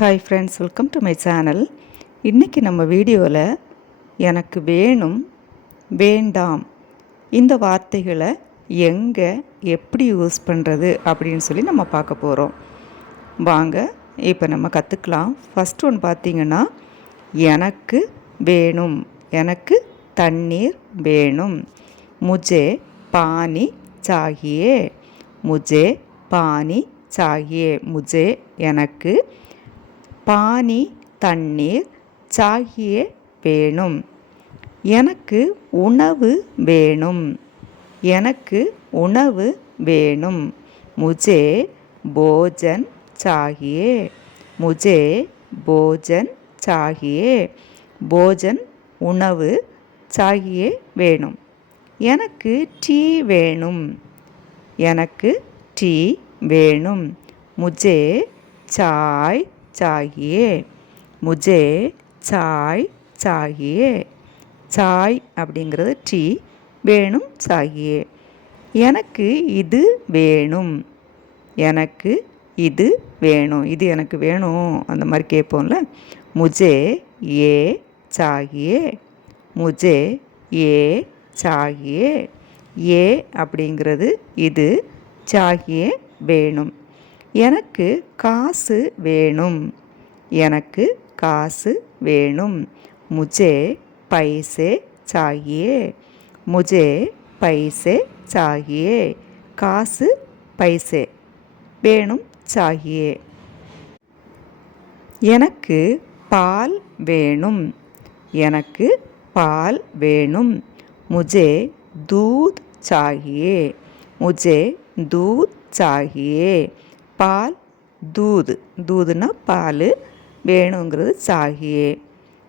Hi friends, welcome to my channel. இன்றைக்கி நம்ம வீடியோவில் எனக்கு வேணும், வேண்டாம் இந்த வார்த்தைகளை எங்கே எப்படி யூஸ் பண்ணுறது அப்படின்னு சொல்லி நம்ம பார்க்க போகிறோம். வாங்க இப்போ நம்ம கற்றுக்கலாம். ஃபஸ்ட் ஒன்று பார்த்திங்கன்னா, எனக்கு வேணும், எனக்கு தண்ணீர் வேணும். முஜே பானி சாகியே, முஜே பானி சாகியே. முஜே எனக்கு, பானி தண்ணீர், சாகியே வேணும். எனக்கு உணவு வேணும், எனக்கு உணவு வேணும். முஜே போஜன் சாகியே, முஜே போஜன் சாகியே. போஜன் உணவு, சாகியே வேணும். எனக்கு டீ வேணும், எனக்கு டீ வேணும். முஜே சாய் चाहिए, मुझे चाय चाहिए. சாய் அப்படிங்கிறது டீ, வேணும் சாகியே. எனக்கு இது வேணும், எனக்கு இது வேணும். இது எனக்கு வேணும் அந்த மாதிரி கேட்போம்ல. முஜே ஏ சாகியே, முஜே ஏ சாகியே. ஏ அப்படிங்கிறது இது, சாகியே வேணும். எனக்கு காசு வேணும், எனக்கு காசு வேணும். முஜே பைசே சாகியே, முஜே பைசே சாகியே. காசு பைசே வேணும், சாகியே. எனக்கு பால் வேணும், எனக்கு பால் வேணும். முஜே दूध चाहिए, मुझे दूध चाहिए. பால் दूध, दूधனா பால், வேணுங்கிறது சாகியே.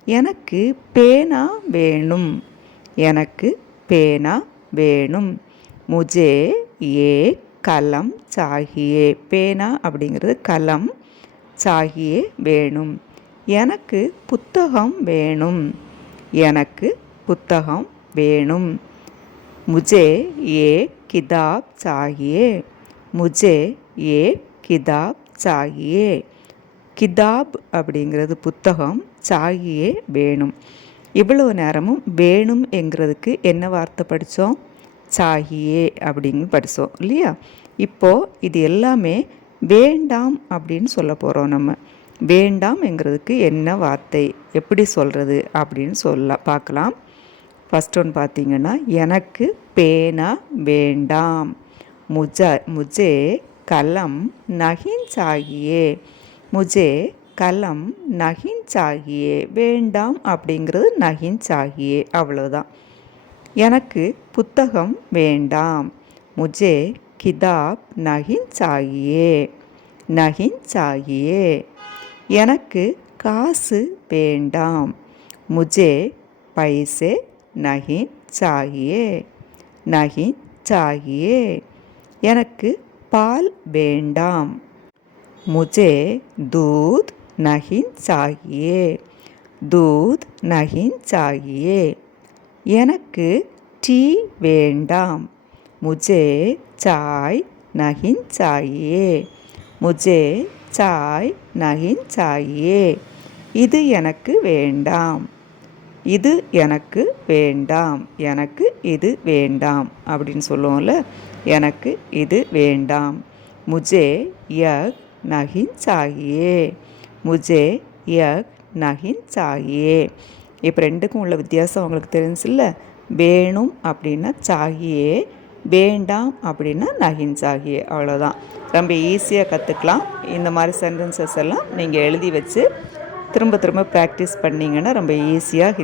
எனக்கு பேனா வேணும், எனக்கு பேனா வேணும். முஜே ஏ கலம் சாகியே. பேனா அப்படிங்கிறது கலம், சாகியே வேணும். எனக்கு புத்தகம் வேணும், எனக்கு புத்தகம் வேணும். முஜே ஏ கிதாப் சாகியே, முஜே ஏ கிதாப் சாகியே. கிதாப் அப்படிங்கிறது புத்தகம், சாகியே வேணும். இவ்வளவு நேரமும் வேணும் என்கிறதுக்கு என்ன வார்த்தை படித்தோம்? சாகியே அப்படின்னு படித்தோம் இல்லையா? இப்போது இது எல்லாமே வேண்டாம் அப்படின்னு சொல்ல போகிறோம். நம்ம வேண்டாம் என்கிறதுக்கு என்ன வார்த்தை, எப்படி சொல்கிறது அப்படின்னு பார்க்கலாம். ஃபஸ்ட் ஒன்று பார்த்திங்கன்னா, எனக்கு பேனா வேண்டாம். முஜே கலம் நஹின் சாகியே, முஜே கலம் நஹின் சாகியே. வேண்டாம் அப்படிங்கிறது நஹின் சாகியே, அவ்வளோதான். எனக்கு புத்தகம் வேண்டாம். முஜே கிதாப் நஹின் சாகியே, நஹின் சாகியே. எனக்கு காசு வேண்டாம். முஜே பைசே நஹின் சாகியே, நஹின் சாகியே. எனக்கு பால் வேண்டாம். முஜே दूध नहीं चाहिए, दूध नहीं चाहिए. எனக்கு டீ வேண்டாம். முஜே சாய் नहीं चाहिए, முஜே சாய் नहीं चाहिए. இது எனக்கு வேண்டாம், இது எனக்கு வேண்டாம், எனக்கு இது வேண்டாம் அப்படின்னு சொல்லுவோம்ல. எனக்கு இது வேண்டாம். முஜே யக் நஹின் சாகியே, முஜே யக் நஹின் சாகியே. இப்போ ரெண்டுக்கும் உள்ள வித்தியாசம் உங்களுக்கு தெரிஞ்சில்ல? வேணும் அப்படின்னா சாகியே, வேண்டாம் அப்படின்னா நஹின் சாகியே. அவ்வளோதான். ரொம்ப ஈஸியாக கற்றுக்கலாம். இந்த மாதிரி சென்டென்சஸ் எல்லாம் நீங்கள் எழுதி வச்சு திரும்ப திரும்ப ப்ராக்டிஸ் பண்ணிங்கன்னா ரொம்ப ஈஸியாக